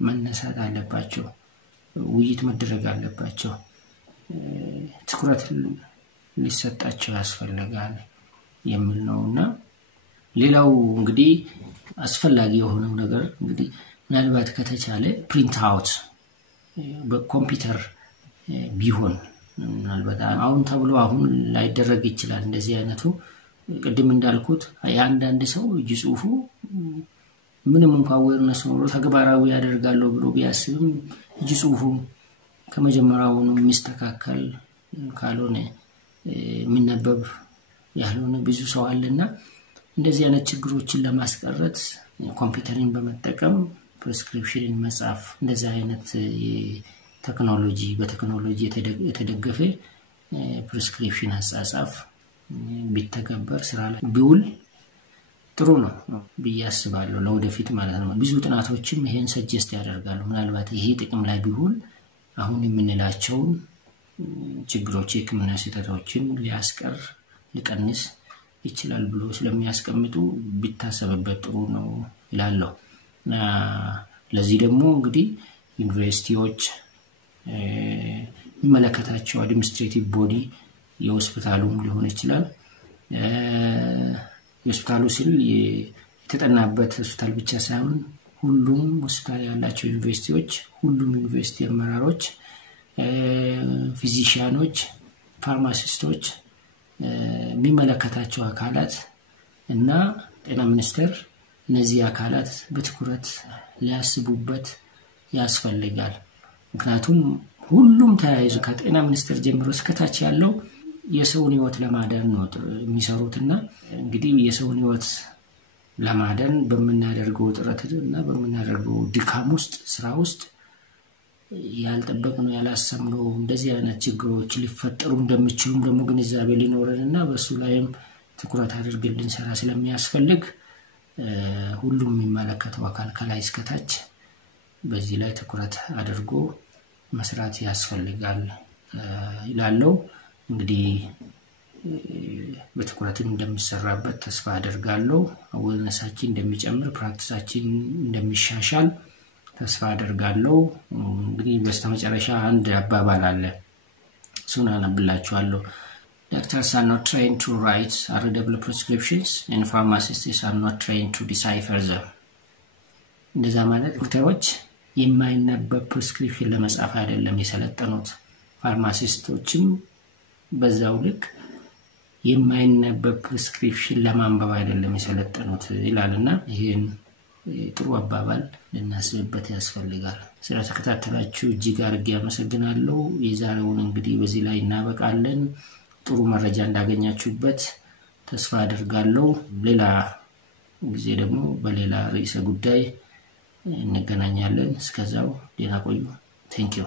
መነሳት አለባቸው ውይይት መደረግ አለባቸው ትኩረት ሊሰጣቸው ያስፈልጋል የሚል ነውና ሌላው እንግዲህ አስፈላጊ የሆነው ነገር እንግዲህ ምናልባት ከተቻለ ፕሪንት አውት በኮምፒውተር ቢሆን ምናልባት አሁን ተብሎ አሁን ላይደረግ ይችላል። እንደዚህ አይነቱ ቅድም እንዳልኩት ያንዳንድ ሰው ጽሁፉ ምንም እንኳን አዌርነስ ኖሮ ተግባራዊ ያደርጋለው ብሎ ቢያስብም ጽሁፉ ከመጀመሪያው ነው የሚስተካከል ካልሆነ ምንነበብ ያልሆነ ብዙ ሰው አለና እንደዚህ አይነት ችግሮችን ለማስቀረት ኮምፒውተርን በመጠቀም ፕሪስክሪፕሽን መጻፍ እንደዚህ አይነት ቴክኖሎጂ በቴክኖሎጂ የተደገፈ ፕሪስክሪፕሽን አጻጻፍ ቢተገበር ስራ ላይ ቢውል ጥሩ ነው ብያስባለሁ ለወደፊት ማለት ነው ብዙ ጥናቶችም ይሄን ሰጀስት ያደርጋሉ ምናልባት ይሄ ጥቅም ላይ ቢሆን አሁን የምንላቸው ችግሮች የክምና ስህተቶችን ሊያስቀር ሊቀንስ ይችላል ብሎ ስለሚያስቀምጡ ቢታሰብበት ጥሩ ነው ይላልው ለዚህ ደግሞ እንግዲህ ዩኒቨርሲቲዎች የሚመለከታቸው አድሚኒስትሬቲቭ ቦዲ የሆስፒታሉም ሊሆን ይችላል የሆስፒታሉ ሲል የተጠናበት ሆስፒታል ብቻ ሳይሆን ሁሉም ሆስፒታል ያላቸው ዩኒቨርሲቲዎች ሁሉም ዩኒቨርሲቲ አመራሮች ፊዚሺያኖች ፋርማሲስቶች የሚመለከታቸው አካላት እና ጤና ሚኒስቴር እነዚህ አካላት በትኩረት ሊያስቡበት ያስፈልጋል ምክንያቱም ሁሉም ተያይዞ ከጤና ሚኒስቴር ጀምሮ እስከታች ያለው የሰውን ህይወት ለማዳን ነው የሚሰሩትና እንግዲህ የሰውን ህይወት ለማዳን በመናደርገው ጥረትና በመናደርገው ድካም ውስጥ ስራ ውስጥ ያልጠበቅነው ያላሰምነው እንደዚህ አይነት ችግሮች ሊፈጠሩ እንደሚችሉም ደግሞ ግንዛቤ ሊኖርና በሱ ላይም ትኩረት አድርገን ልንሰራ ስለሚያስፈልግ ሁሉም የሚመለከተው አካል ከላይ እስከታች በዚህ ላይ ትኩረት አድርጎ መስራት ያስፈልጋል ይላልው እንግዲህ በትኩረትም እንደሚሰራበት ተስፋ አደርጋለሁ አወነሳችን እንደሚጨምር ፕራክቲሳችን እንደሚሻሻል ተስፋ አደርጋለሁ እንግዲህ በስተመጨረሻ አንድ አባባል አለ ሱና ነብላችኋለሁ Doctors are not trained to write readable prescriptions and pharmacists are not trained to decipher them እንደዛ ማለት ዶክተሮች የማይነበብ ፕሪስክሪፕሽን ለመጻፍ አይደለም የሰለጠኑት ፋርማሲስቶችም በዛው ልክ የማይነበብ ፕሪስክሪፕሽን ለማንበብ አይደለም የሰለጠኑት ይላልና ይሄን ጥሩ አባባል ለናስብበት ያስፈልጋል ስለተከታተላችሁ እጅግ አድርጌ አመሰግናለሁ የዛሬውን እንግዲህ በዚህ ላይ እናበቃለን ጥሩ መረጃ እንዳገኛችሁበት ተስፋ አደርጋለሁ ሌላ ጊዜ ደግሞ በሌላ ርዕሰ ጉዳይ እንገናኛለን እስከዛው ደህና ቆዩ Thank you